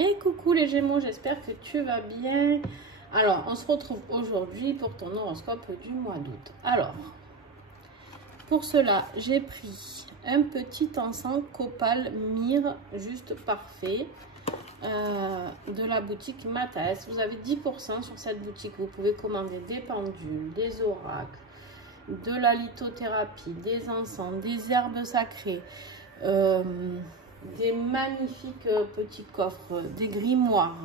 Et coucou les Gémeaux, j'espère que tu vas bien. Alors, on se retrouve aujourd'hui pour ton horoscope du mois d'août. Alors, pour cela, j'ai pris un petit encens copal myrrhe, juste parfait, de la boutique Mathaes. Vous avez 10% sur cette boutique. Vous pouvez commander des pendules, des oracles, de la lithothérapie, des encens, des herbes sacrées, des magnifiques petits coffres, des grimoires,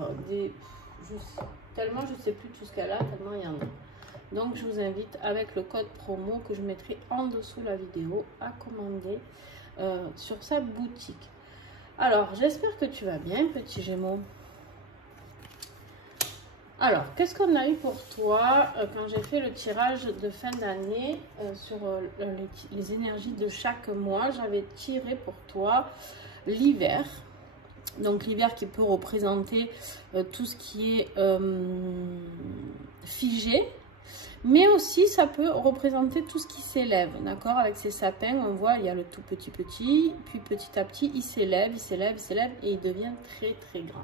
tellement je ne sais plus tout ce qu'elle a, tellement il y en a. Donc je vous invite avec le code promo que je mettrai en dessous la vidéo à commander sur sa boutique. Alors j'espère que tu vas bien, petit Gémeaux. Alors, qu'est-ce qu'on a eu pour toi quand j'ai fait le tirage de fin d'année sur les énergies de chaque mois? J'avais tiré pour toi l'hiver. Donc, l'hiver qui peut représenter tout ce qui est figé. Mais aussi, ça peut représenter tout ce qui s'élève, d'accord? Avec ces sapins, on voit, il y a le tout petit, puis petit à petit, il s'élève, et il devient très, très grand.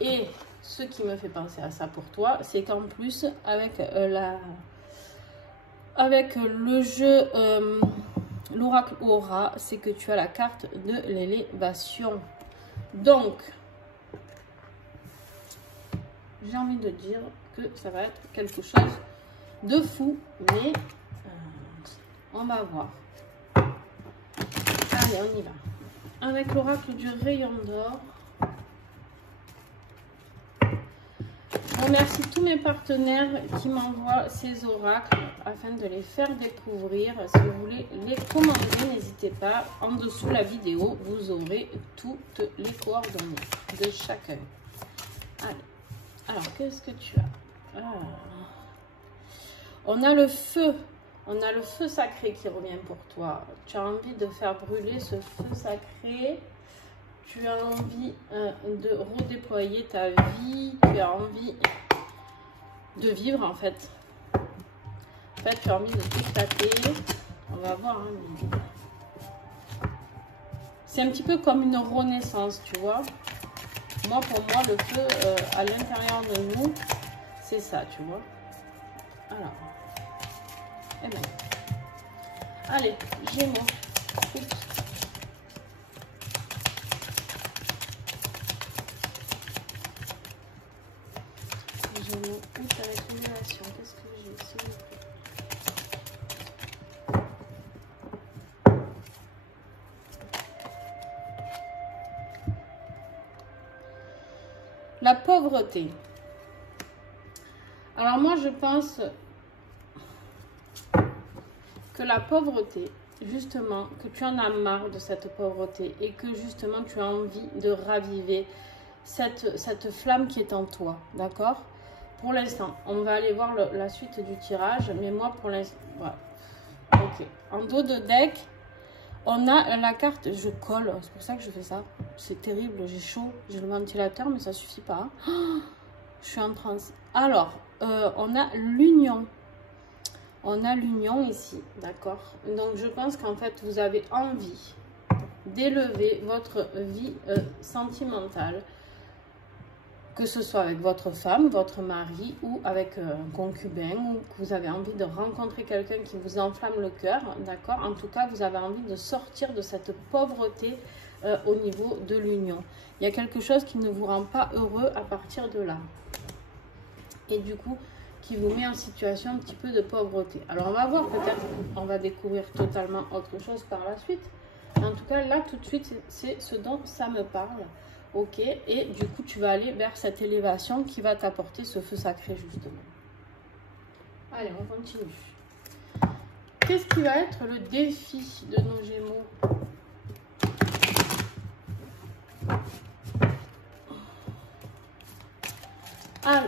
Et ce qui me fait penser à ça pour toi, c'est qu'en plus, avec le jeu l'oracle aura, c'est que tu as la carte de l'élévation. Donc, j'ai envie de dire que ça va être quelque chose de fou, mais on va voir. Allez, on y va. Avec l'oracle du rayon d'or. Je remercie tous mes partenaires qui m'envoient ces oracles afin de les faire découvrir. Si vous voulez les commander, n'hésitez pas. En dessous de la vidéo, vous aurez toutes les coordonnées de chacun. Allez. Alors, qu'est-ce que tu as? On a le feu. On a le feu sacré qui revient pour toi. Tu as envie de faire brûler ce feu sacré. Tu as envie de redéployer ta vie, tu as envie de vivre en fait. En fait, tu as envie de t'éclater. On va voir. Hein. C'est un petit peu comme une renaissance, tu vois. Moi, pour moi, le feu à l'intérieur de nous, c'est ça, tu vois. Alors. Eh bien. Allez, Gémeaux. Avec l'élévation, qu'est-ce que j'ai s'il vous plaît? La pauvreté. Alors moi je pense que la pauvreté, justement, que tu en as marre de cette pauvreté et que justement tu as envie de raviver cette flamme qui est en toi, d'accord? Pour l'instant, on va aller voir la suite du tirage, mais moi pour l'instant, voilà. Ok. En dos de deck, on a la carte, je colle, c'est pour ça que je fais ça. C'est terrible, j'ai chaud, j'ai le ventilateur, mais ça suffit pas. Hein. Oh, je suis en transe. Alors, on a l'union. On a l'union ici, d'accord? Donc je pense qu'en fait, vous avez envie d'élever votre vie sentimentale. Que ce soit avec votre femme, votre mari ou avec un concubin, ou que vous avez envie de rencontrer quelqu'un qui vous enflamme le cœur, d'accord? En tout cas, vous avez envie de sortir de cette pauvreté au niveau de l'union. Il y a quelque chose qui ne vous rend pas heureux à partir de là. Et du coup, qui vous met en situation un petit peu de pauvreté. Alors, on va voir, peut-être, on va découvrir totalement autre chose par la suite. En tout cas, là, tout de suite, c'est ce dont ça me parle. Ok, et du coup, tu vas aller vers cette élévation qui va t'apporter ce feu sacré, justement. Allez, on continue. Qu'est-ce qui va être le défi de nos Gémeaux? Alors,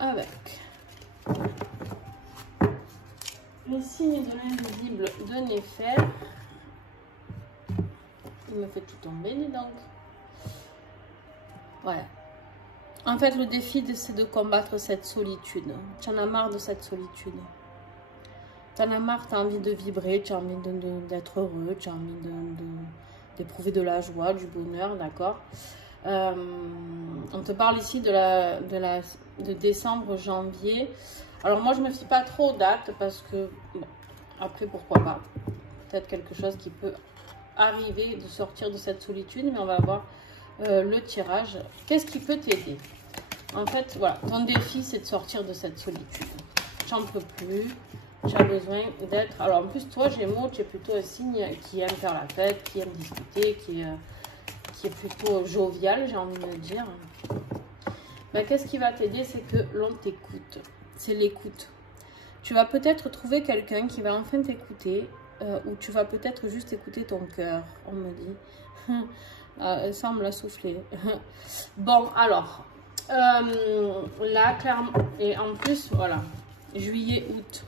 avec les signes de l'invisible de Néfer, il me fait tout tomber, dis donc. Voilà. En fait, le défi, c'est de combattre cette solitude. Tu en as marre de cette solitude. Tu en as marre, tu as envie de vibrer, tu as envie d'être heureux, tu as envie d'éprouver de la joie, du bonheur, d'accord? On te parle ici de décembre, janvier. Alors moi je me fie pas trop aux dates parce que, bon, après pourquoi pas. Peut-être quelque chose qui peut arriver de sortir de cette solitude, mais on va voir le tirage. Qu'est-ce qui peut t'aider? En fait, voilà, ton défi c'est de sortir de cette solitude. J'en peux plus, tu as besoin d'être... Alors en plus toi Gémeaux, tu es plutôt un signe qui aime faire la fête, qui aime discuter, qui est plutôt jovial, j'ai envie de dire. Ben, qu'est-ce qui va t'aider? C'est que l'on t'écoute, c'est l'écoute. Tu vas peut-être trouver quelqu'un qui va enfin t'écouter, ou tu vas peut-être juste écouter ton cœur, on me dit. Ça, on me l'a soufflé. Bon, alors, là, clairement, et en plus, voilà, juillet, août.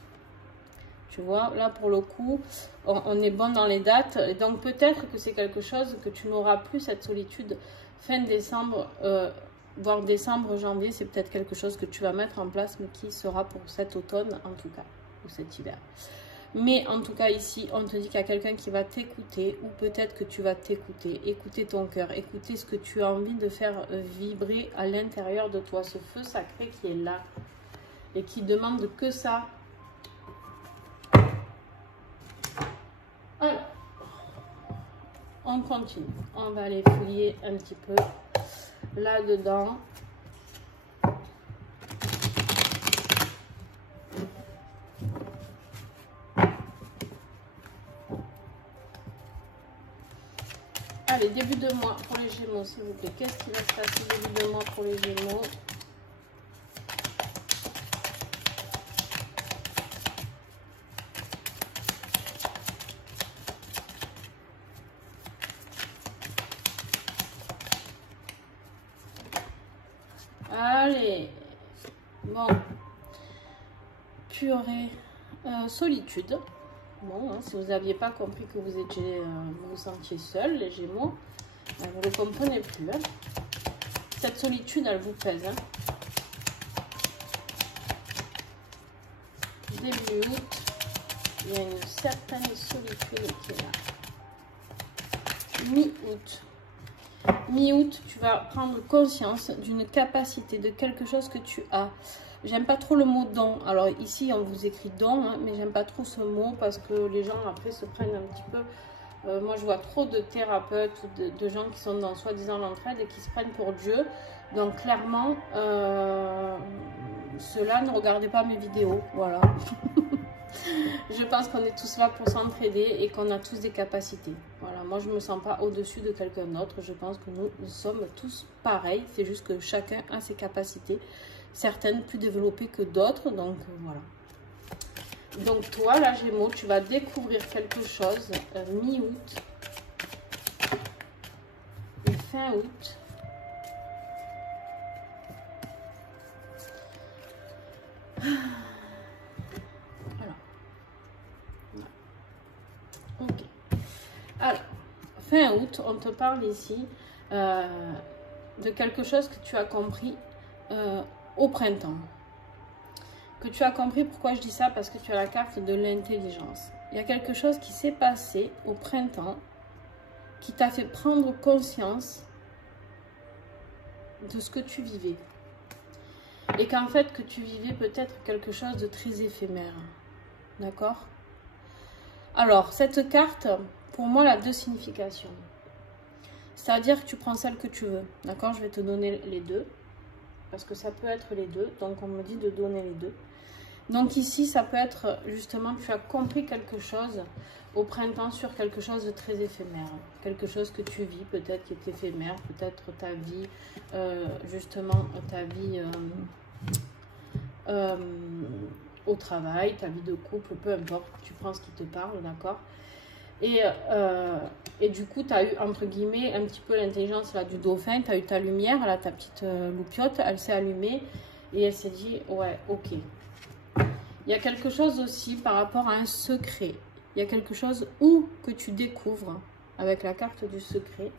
Tu vois, là, pour le coup, on est bon dans les dates. Et donc, peut-être que c'est quelque chose que tu n'auras plus, cette solitude, fin décembre, voire décembre, janvier. C'est peut-être quelque chose que tu vas mettre en place, mais qui sera pour cet automne, en tout cas, ou cet hiver. Mais en tout cas, ici, on te dit qu'il y a quelqu'un qui va t'écouter, ou peut-être que tu vas t'écouter, écouter ton cœur, écouter ce que tu as envie de faire vibrer à l'intérieur de toi, ce feu sacré qui est là, et qui demande que ça. Alors, on continue. On va aller fouiller un petit peu là-dedans. Allez, début de mois pour les Gémeaux, s'il vous plaît. Qu'est-ce qui va se passer début de mois pour les Gémeaux? Allez, bon, purée, solitude. Bon, hein, si vous n'aviez pas compris que vous étiez, vous vous sentiez seul, les Gémeaux, vous ne le comprenez plus. Hein. Cette solitude, elle vous pèse. Hein. Début août, il y a une certaine solitude qui est là. Mi-août. Mi-août, tu vas prendre conscience d'une capacité, de quelque chose que tu as. J'aime pas trop le mot don. Alors ici, on vous écrit don, hein, mais j'aime pas trop ce mot parce que les gens après se prennent un petit peu... moi, je vois trop de thérapeutes ou de gens qui sont dans soi-disant l'entraide et qui se prennent pour Dieu. Donc clairement, ceux-là, ne regardez pas mes vidéos. Voilà. Je pense qu'on est tous là pour s'entraider et qu'on a tous des capacités. Voilà, moi je ne me sens pas au-dessus de quelqu'un d'autre. Je pense que nous sommes tous pareils. C'est juste que chacun a ses capacités. Certaines plus développées que d'autres. Donc voilà. Donc toi, là Gémeaux, tu vas découvrir quelque chose mi-août et fin août. Ok. Alors, fin août, on te parle ici de quelque chose que tu as compris au printemps. Que tu as compris, pourquoi je dis ça? Parce que tu as la carte de l'intelligence. Il y a quelque chose qui s'est passé au printemps qui t'a fait prendre conscience de ce que tu vivais. Et qu'en fait, que tu vivais peut-être quelque chose de très éphémère. D'accord? Alors, cette carte, pour moi, elle a deux significations. C'est-à-dire que tu prends celle que tu veux. D'accord? Je vais te donner les deux. Parce que ça peut être les deux. Donc, on me dit de donner les deux. Donc, ici, ça peut être, justement, tu as compris quelque chose au printemps sur quelque chose de très éphémère. Quelque chose que tu vis, peut-être qui est éphémère. Peut-être ta vie, justement, ta vie... au travail, ta vie de couple, peu importe, tu prends ce qui te parle, d'accord? Et du coup, tu as eu, entre guillemets, un petit peu l'intelligence là du dauphin, tu as eu ta lumière, là, ta petite loupiote, elle s'est allumée et elle s'est dit, ouais, ok. Il y a quelque chose aussi par rapport à un secret. Il y a quelque chose où que tu découvres avec la carte du secret.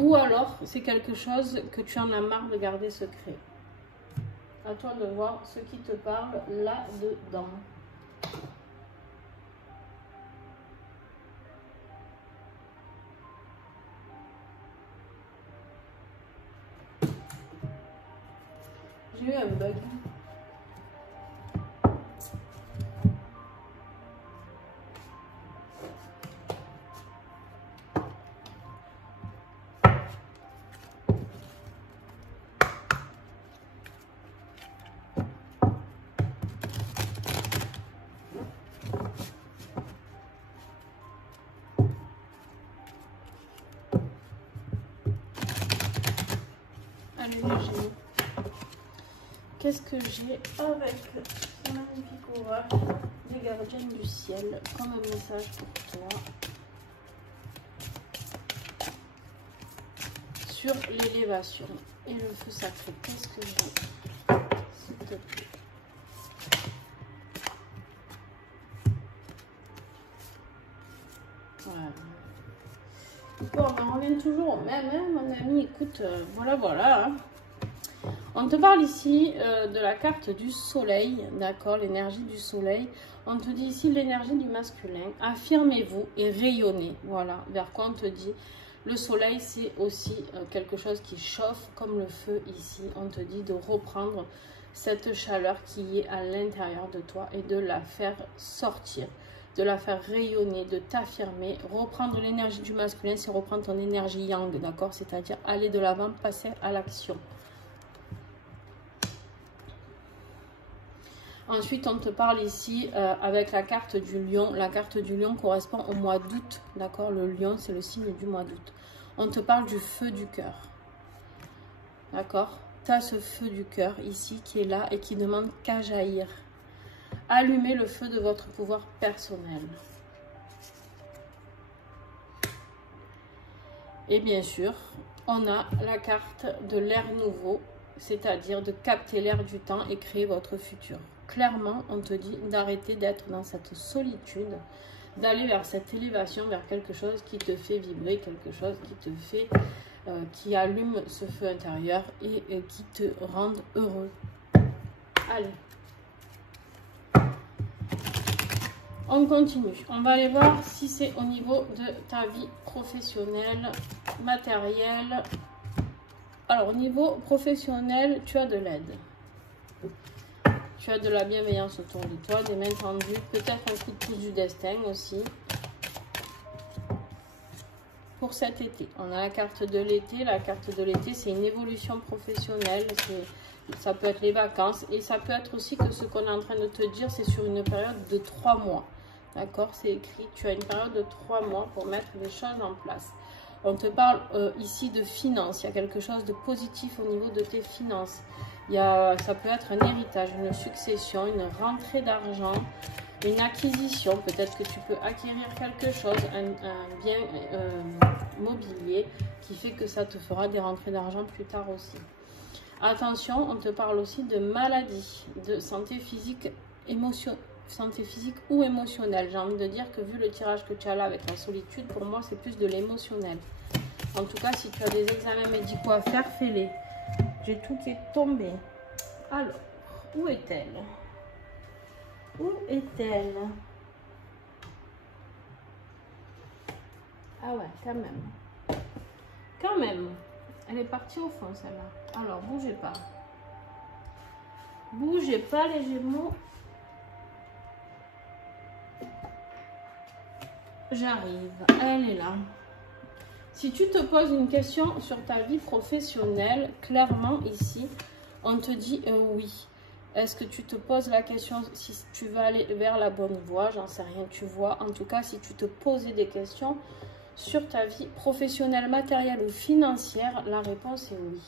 Ou alors, c'est quelque chose que tu en as marre de garder secret. À toi de voir ce qui te parle là-dedans. J'ai eu un bug. Allez, les Gémeaux. Qu'est-ce que j'ai avec ce magnifique oracle des gardiennes du ciel comme un message pour toi sur l'élévation et le feu sacré? Qu'est-ce que j'ai, s'il te plaît? Voilà. Bon, on revient toujours au même, hein, mon ami. Écoute, voilà. Hein. On te parle ici de la carte du soleil, d'accord, l'énergie du soleil. On te dit ici l'énergie du masculin. Affirmez-vous et rayonnez. Voilà, vers quoi on te dit. Le soleil, c'est aussi quelque chose qui chauffe comme le feu ici. On te dit de reprendre cette chaleur qui est à l'intérieur de toi et de la faire sortir, de la faire rayonner, de t'affirmer. Reprendre l'énergie du masculin, c'est reprendre ton énergie yang, d'accord, c'est-à-dire aller de l'avant, passer à l'action. Ensuite, on te parle ici avec la carte du lion. La carte du lion correspond au mois d'août, d'accord? Le lion, c'est le signe du mois d'août. On te parle du feu du cœur, d'accord? Tu as ce feu du cœur ici qui est là et qui demande qu'à jaillir. Allumez le feu de votre pouvoir personnel. Et bien sûr, on a la carte de l'air nouveau, c'est-à-dire de capter l'air du temps et créer votre futur. Clairement, on te dit d'arrêter d'être dans cette solitude, d'aller vers cette élévation, vers quelque chose qui te fait vibrer, quelque chose qui te fait, qui allume ce feu intérieur et qui te rende heureux. Allez. On continue. On va aller voir si c'est au niveau de ta vie professionnelle, matérielle. Alors, au niveau professionnel, tu as de l'aide. Tu as de la bienveillance autour de toi, des mains tendues, peut-être un coup de pouce du destin aussi. Pour cet été, on a la carte de l'été. La carte de l'été, c'est une évolution professionnelle. Ça peut être les vacances et ça peut être aussi que ce qu'on est en train de te dire, c'est sur une période de 3 mois. D'accord, c'est écrit, tu as une période de 3 mois pour mettre les choses en place. On te parle ici de finances. Il y a quelque chose de positif au niveau de tes finances. Ça peut être un héritage, une succession, une rentrée d'argent, une acquisition. Peut-être que tu peux acquérir quelque chose, un bien mobilier qui fait que ça te fera des rentrées d'argent plus tard aussi. Attention, on te parle aussi de maladie, de santé physique, ou émotionnelle. J'ai envie de dire que vu le tirage que tu as là avec la solitude, pour moi c'est plus de l'émotionnel. En tout cas, si tu as des examens médicaux à faire, fais-les. J'ai tout qui est tombé. Alors, où est-elle? Où est-elle? Ah ouais, quand même. Quand même. Elle est partie au fond, celle-là. Alors, bougez pas. Bougez pas, les Gémeaux. J'arrive. Elle est là. Si tu te poses une question sur ta vie professionnelle, clairement ici, on te dit oui. Est-ce que tu te poses la question si tu vas aller vers la bonne voie? J'en sais rien, tu vois. En tout cas, si tu te posais des questions sur ta vie professionnelle, matérielle ou financière, la réponse est oui.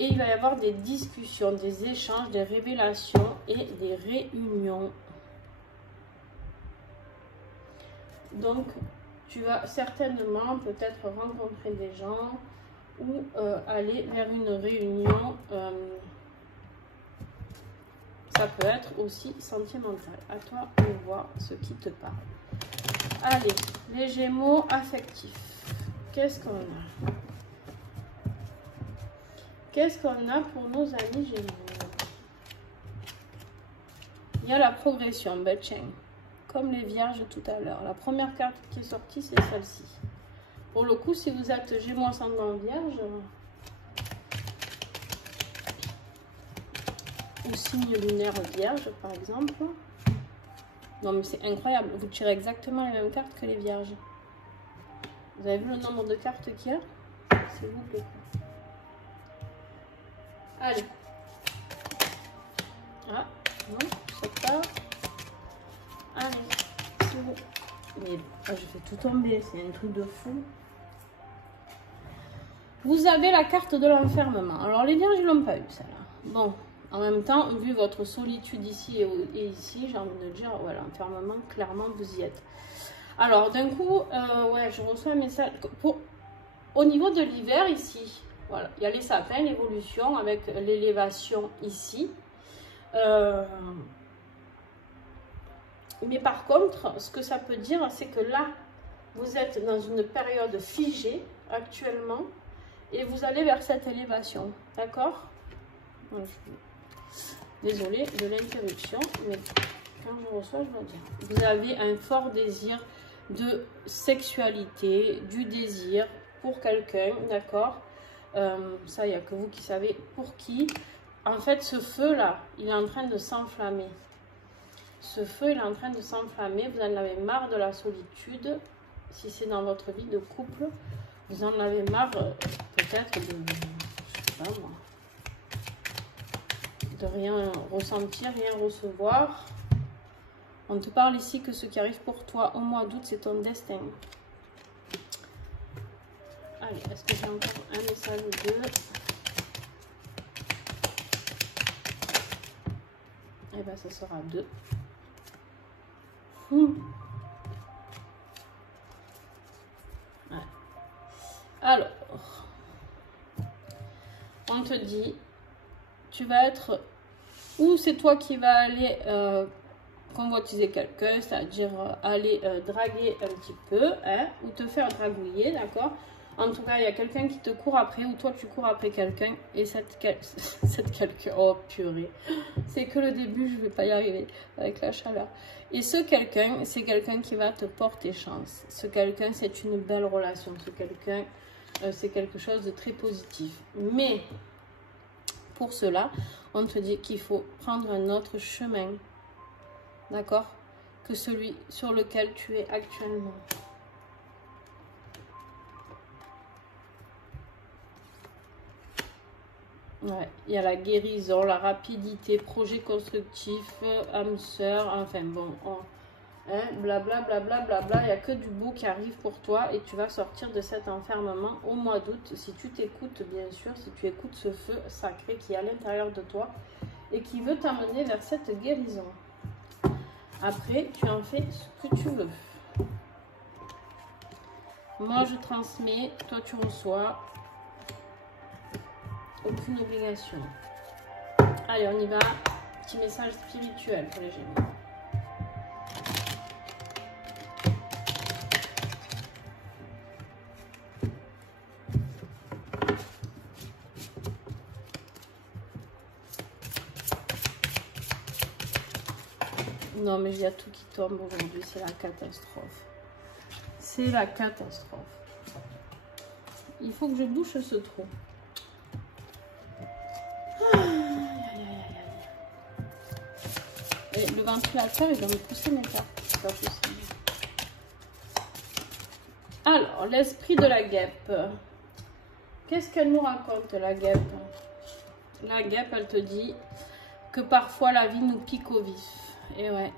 Et il va y avoir des discussions, des échanges, des révélations et des réunions. Donc, tu vas certainement peut-être rencontrer des gens ou aller vers une réunion. Ça peut être aussi sentimental. À toi de voir ce qui te parle. Allez, les Gémeaux affectifs. Qu'est-ce qu'on a? Qu'est-ce qu'on a pour nos amis Gémeaux? Il y a la progression, Betcheng. Comme les vierges tout à l'heure. La première carte qui est sortie, c'est celle-ci. Pour le coup, si vous êtes Gémeaux ascendant vierge, ou signe lunaire vierge, par exemple. Non, mais c'est incroyable. Vous tirez exactement les mêmes cartes que les vierges. Vous avez vu le nombre de cartes qu'il y a? S'il vous plaît. Allez. Ah, non, ça part. Allez, c'est bon. Mais je fais tout tomber, c'est un truc de fou. Vous avez la carte de l'enfermement. Alors, les vierges, ils l'ont pas eu, celle-là. Bon, en même temps, vu votre solitude ici et ici, j'ai envie de dire, voilà, l'enfermement, clairement, vous y êtes. Alors, d'un coup, ouais, je reçois un message. Au niveau de l'hiver, ici, voilà, il y a les sapins, l'évolution avec l'élévation ici. Mais par contre, ce que ça peut dire, c'est que là, vous êtes dans une période figée actuellement et vous allez vers cette élévation. D'accord? Désolée de l'interruption, mais quand je reçois, je dois dire. Vous avez un fort désir de sexualité, du désir pour quelqu'un, d'accord? Ça, il n'y a que vous qui savez pour qui. En fait, ce feu-là, il est en train de s'enflammer. Ce feu, il est en train de s'enflammer. Vous en avez marre de la solitude. Si c'est dans votre vie de couple, vous en avez marre peut-être de, je sais pas moi, de rien ressentir, rien recevoir. On te parle ici que ce qui arrive pour toi au mois d'août, c'est ton destin. Allez, est-ce que j'ai encore un message ou deux? Eh bien, ça sera 2. Ouais. Alors, on te dit, tu vas être, ou c'est toi qui vas aller convoitiser quelqu'un, c'est-à-dire aller draguer un petit peu, hein, ou te faire dragouiller, d'accord? En tout cas, il y a quelqu'un qui te court après, ou toi tu cours après quelqu'un, et cette quelqu'un, oh purée, c'est que le début, je vais pas y arriver avec la chaleur. Et ce quelqu'un, c'est quelqu'un qui va te porter chance. Ce quelqu'un, c'est une belle relation. Ce quelqu'un, c'est quelque chose de très positif. Mais pour cela, on te dit qu'il faut prendre un autre chemin, d'accord, que celui sur lequel tu es actuellement. Ouais, il y a la guérison, la rapidité, projet constructif, âme sœur, enfin bon, blabla, blabla, blabla, il n'y a que du beau qui arrive pour toi et tu vas sortir de cet enfermement au mois d'août, si tu t'écoutes bien sûr, si tu écoutes ce feu sacré qui est à l'intérieur de toi et qui veut t'amener vers cette guérison. Après, tu en fais ce que tu veux. Moi, je transmets, toi tu reçois. Aucune obligation. Allez, on y va. Petit message spirituel pour les Gémeaux. Non, mais il y a tout qui tombe aujourd'hui. C'est la catastrophe. C'est la catastrophe. Il faut que je bouche ce trou. Et le ventilateur, il va me pousser mes cartes. C'est pas possible. Alors, l'esprit de la guêpe. Qu'est-ce qu'elle nous raconte, la guêpe? La guêpe, elle te dit que parfois la vie nous pique au vif. Et ouais.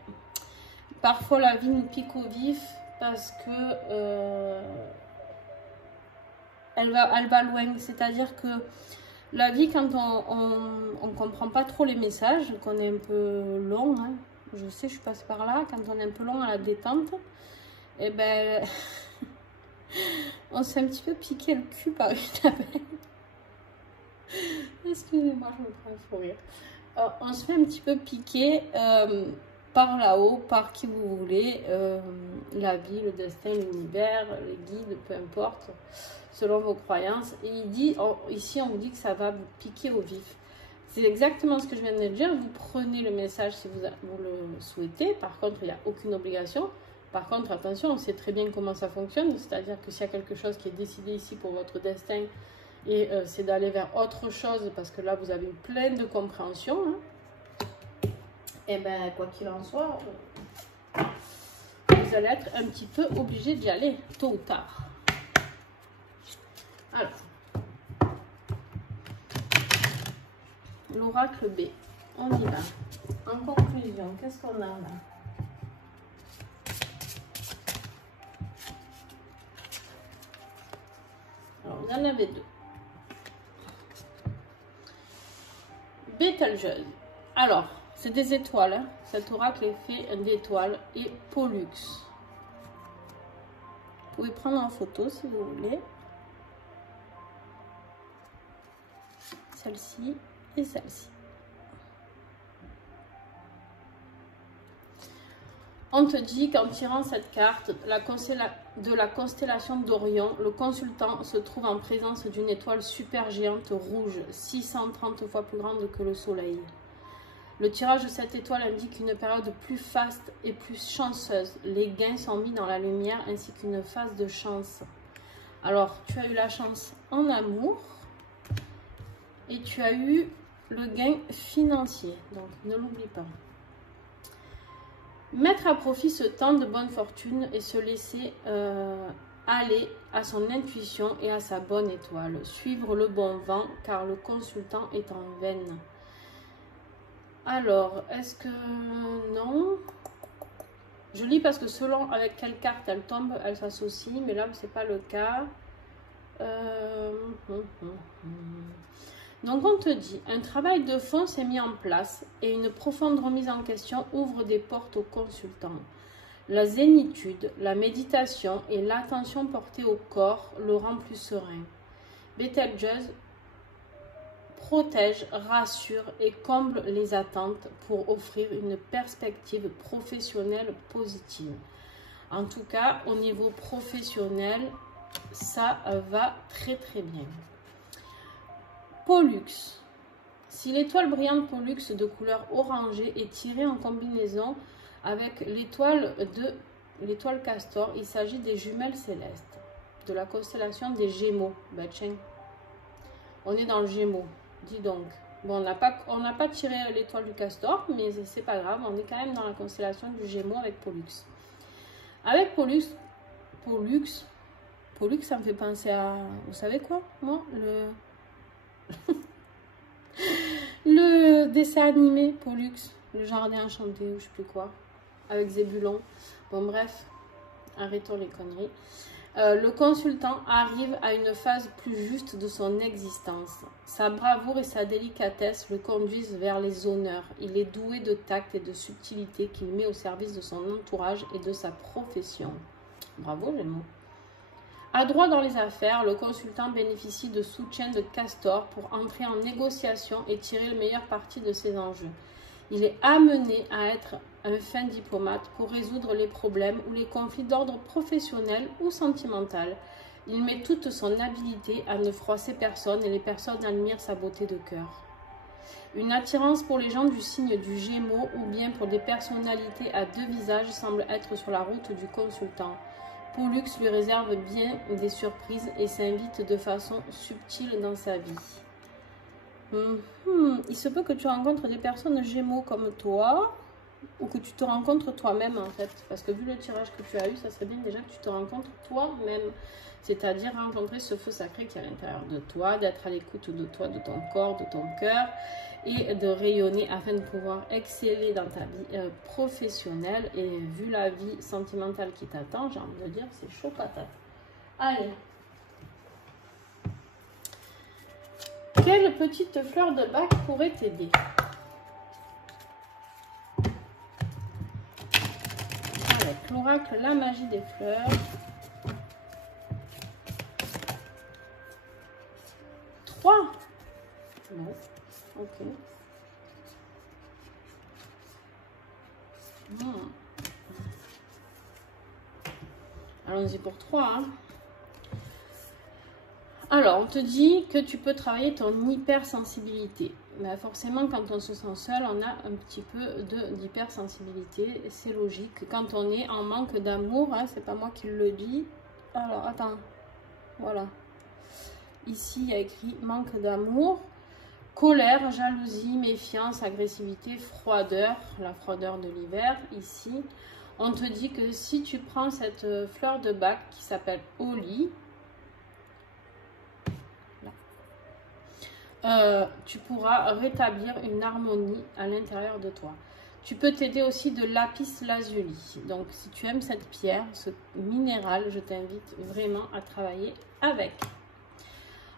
Parfois la vie nous pique au vif parce que elle va loin. C'est-à-dire que la vie, quand on ne comprend pas trop les messages, qu'on est un peu long, hein, je sais, je suis passée par là, quand on est un peu long à la détente, et ben, on s'est un petit peu piqué le cul par une abeille. Excusez-moi, je me prends un fou rire. On se fait un petit peu piquer par là-haut, par qui vous voulez, la vie, le destin, l'univers, les guides, peu importe, selon vos croyances. Et il dit, ici on vous dit que ça va vous piquer au vif. C'est exactement ce que je viens de dire. Vous prenez le message si vous le souhaitez. Par contre, il n'y a aucune obligation. Par contre, attention, on sait très bien comment ça fonctionne. C'est-à-dire que s'il y a quelque chose qui est décidé ici pour votre destin, et c'est d'aller vers autre chose, parce que là, vous avez plein de compréhension, hein. Et bien, quoi qu'il en soit, vous allez être un petit peu obligé d'y aller, tôt ou tard. Alors, l'oracle B, on y va. En conclusion, qu'est-ce qu'on a là? Alors, vous en avez deux. Betelgeuse. Alors, c'est des étoiles. Hein. Cet oracle est fait d'étoiles et Pollux. Vous pouvez prendre en photo si vous voulez. Celle-ci et celle-ci. On te dit qu'en tirant cette carte de la constellation d'Orion, le consultant se trouve en présence d'une étoile super géante rouge, 630 fois plus grande que le Soleil. Le tirage de cette étoile indique une période plus faste et plus chanceuse. Les gains sont mis dans la lumière ainsi qu'une phase de chance. Alors, tu as eu la chance en amour et tu as eu le gain financier. Donc, ne l'oublie pas. Mettre à profit ce temps de bonne fortune et se laisser aller à son intuition et à sa bonne étoile. Suivre le bon vent car le consultant est en veine. Alors, est-ce que non? Je lis parce que selon avec quelle carte elle tombe, elle s'associe, mais là, ce n'est pas le cas. Donc, on te dit, un travail de fond s'est mis en place et une profonde remise en question ouvre des portes au consultant. La zénitude, la méditation et l'attention portée au corps le rend plus serein. Betelgeuse protège, rassure et comble les attentes pour offrir une perspective professionnelle positive. En tout cas, au niveau professionnel, ça va très très bien. Pollux. Si l'étoile brillante Pollux de couleur orangée est tirée en combinaison avec l'étoile Castor, il s'agit des jumelles célestes de la constellation des Gémeaux. Ben, tiens, on est dans le Gémeaux. Dis donc. Bon, on n'a pas tiré l'étoile du Castor, mais c'est pas grave. On est quand même dans la constellation du Gémeaux avec Pollux. Avec Pollux, ça me fait penser à... Vous savez quoi? Moi, le dessin animé Pollux, le jardin enchanté ou je sais plus quoi, avec Zébulon. Bon, bref, arrêtons les conneries. Le consultant arrive à une phase plus juste de son existence. Sa bravoure et sa délicatesse le conduisent vers les honneurs. Il est doué de tact et de subtilité qu'il met au service de son entourage et de sa profession. Bravo, Gémeaux. Adroit dans les affaires, le consultant bénéficie de soutien de Castor pour entrer en négociation et tirer le meilleur parti de ses enjeux. Il est amené à être un fin diplomate pour résoudre les problèmes ou les conflits d'ordre professionnel ou sentimental. Il met toute son habileté à ne froisser personne et les personnes admirent sa beauté de cœur. Une attirance pour les gens du signe du Gémeaux ou bien pour des personnalités à deux visages semble être sur la route du consultant. Pollux lui réserve bien des surprises et s'invite de façon subtile dans sa vie. Il se peut que tu rencontres des personnes Gémeaux comme toi ou que tu te rencontres toi-même en fait. Parce que vu le tirage que tu as eu, ça serait bien déjà que tu te rencontres toi-même. C'est-à-dire rencontrer ce feu sacré qui est à l'intérieur de toi, d'être à l'écoute de toi, de ton corps, de ton cœur et de rayonner afin de pouvoir exceller dans ta vie professionnelle. Et vu la vie sentimentale qui t'attend, j'ai envie de dire, c'est chaud patate. Allez. Quelle petite fleur de bac pourrait t'aider? Avec l'oracle, la magie des fleurs. 3. Non. Ok. Allons-y pour 3. Hein. Alors, on te dit que tu peux travailler ton hypersensibilité. Mais forcément, quand on se sent seul, on a un petit peu d'hypersensibilité. C'est logique. Quand on est en manque d'amour, hein, c'est pas moi qui le dis. Alors, attends. Voilà. Ici, il y a écrit manque d'amour. Colère, jalousie, méfiance, agressivité, froideur, la froideur de l'hiver ici. On te dit que si tu prends cette fleur de bac qui s'appelle Holly, tu pourras rétablir une harmonie à l'intérieur de toi. Tu peux t'aider aussi de lapis lazuli. Donc, si tu aimes cette pierre, ce minéral, je t'invite vraiment à travailler avec.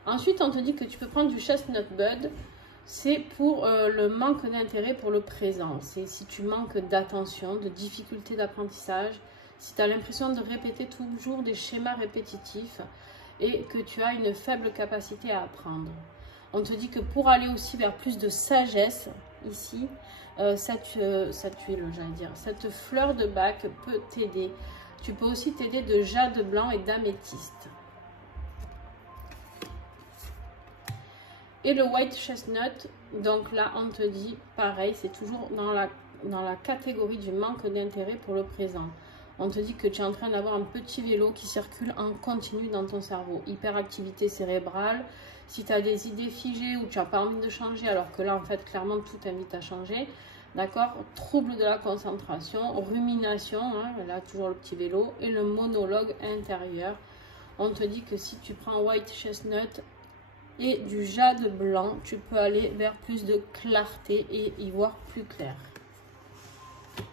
Ensuite, on te dit que tu peux prendre du chestnut bud. C'est pour le manque d'intérêt pour le présent. C'est si tu manques d'attention, de difficultés d'apprentissage, si tu as l'impression de répéter toujours des schémas répétitifs et que tu as une faible capacité à apprendre. On te dit que pour aller aussi vers plus de sagesse, ici, cette huile, j'allais dire, cette fleur de bac peut t'aider. Tu peux aussi t'aider de jade blanc et d'améthyste. Et le white chestnut, donc là, on te dit, pareil, c'est toujours dans la catégorie du manque d'intérêt pour le présent. On te dit que tu es en train d'avoir un petit vélo qui circule en continu dans ton cerveau. Hyperactivité cérébrale. Si tu as des idées figées ou tu n'as pas envie de changer, alors que là, en fait, clairement, tout t'invite à changer. D'accord? Trouble de la concentration, rumination, hein, là, toujours le petit vélo, et le monologue intérieur. On te dit que si tu prends white chestnut et du jade blanc, tu peux aller vers plus de clarté et y voir plus clair.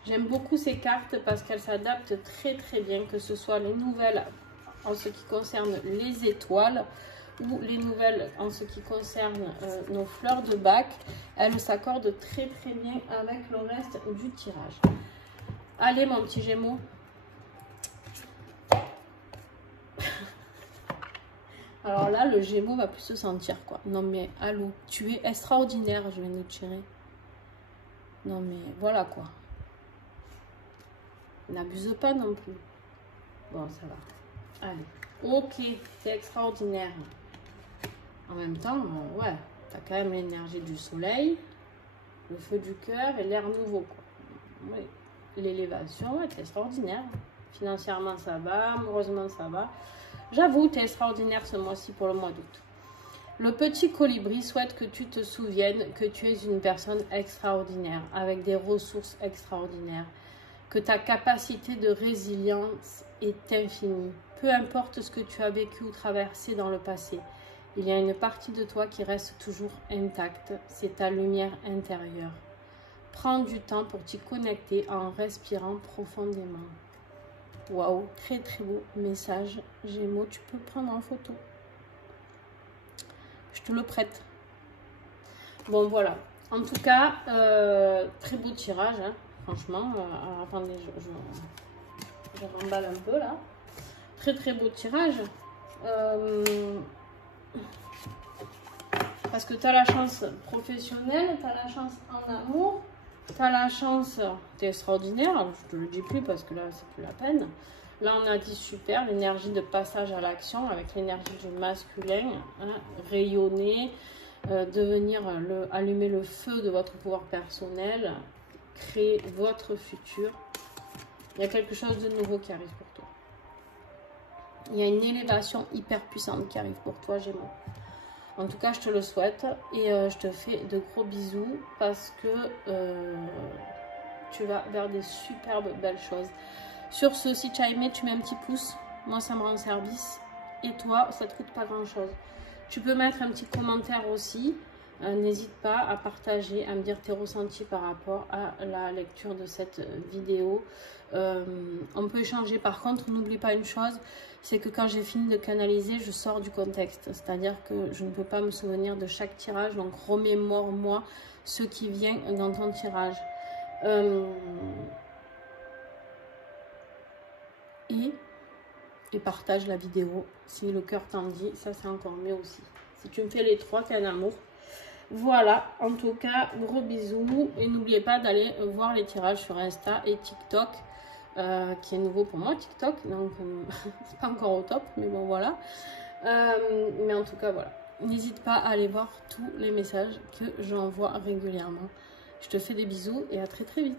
J'aime beaucoup ces cartes parce qu'elles s'adaptent très très bien, que ce soit les nouvelles en ce qui concerne les étoiles ou les nouvelles en ce qui concerne nos fleurs de bac. Elles s'accordent très très bien avec le reste du tirage. Allez mon petit Gémeaux. Alors là, le Gémeaux va plus se sentir quoi. Non mais allô, tu es extraordinaire, je vais nous tirer. Non mais voilà quoi. N'abuse pas non plus. Bon, ça va. Allez. Ok, c'est extraordinaire. En même temps, ouais, tu as quand même l'énergie du soleil, le feu du cœur et l'air nouveau, quoi. Ouais. L'élévation, ouais, c'est extraordinaire. Financièrement, ça va. Amoureusement, ça va. J'avoue, tu es extraordinaire ce mois-ci pour le mois d'août. Le petit colibri souhaite que tu te souviennes que tu es une personne extraordinaire, avec des ressources extraordinaires, que ta capacité de résilience est infinie. Peu importe ce que tu as vécu ou traversé dans le passé, il y a une partie de toi qui reste toujours intacte, c'est ta lumière intérieure. Prends du temps pour t'y connecter en respirant profondément. Waouh, très très beau message. Gémeaux, tu peux prendre en photo. Je te le prête. Bon, voilà. En tout cas, très beau tirage, hein, franchement. Attendez, je remballe un peu là. Très très beau tirage. Parce que tu as la chance professionnelle, tu as la chance en amour, tu as la chance, tu es extraordinaire. Alors, je te le dis plus parce que là, c'est plus la peine. Là, on a dit super, l'énergie de passage à l'action avec l'énergie du masculin, hein, rayonner, devenir allumer le feu de votre pouvoir personnel, créer votre futur. Il y a quelque chose de nouveau qui arrive pour toi. Il y a une élévation hyper puissante qui arrive pour toi, Gémeaux. En tout cas, je te le souhaite et je te fais de gros bisous parce que tu vas vers des superbes belles choses. Sur ce, si tu as aimé, tu mets un petit pouce. Moi, ça me rend service. Et toi, ça ne te coûte pas grand-chose. Tu peux mettre un petit commentaire aussi. N'hésite pas à partager, à me dire tes ressentis par rapport à la lecture de cette vidéo. On peut échanger. Par contre, n'oublie pas une chose, c'est que quand j'ai fini de canaliser, je sors du contexte. C'est-à-dire que je ne peux pas me souvenir de chaque tirage. Donc, remémore-moi ce qui vient dans ton tirage. Et partage la vidéo si le cœur t'en dit. Ça, c'est encore mieux aussi. Si tu me fais les trois, t'es un amour. Voilà, en tout cas, gros bisous. Et n'oubliez pas d'aller voir les tirages sur Insta et TikTok, qui est nouveau pour moi, TikTok. Donc, c'est pas encore au top, mais bon, voilà. Mais en tout cas, voilà. N'hésite pas à aller voir tous les messages que j'envoie régulièrement. Je te fais des bisous et à très très vite.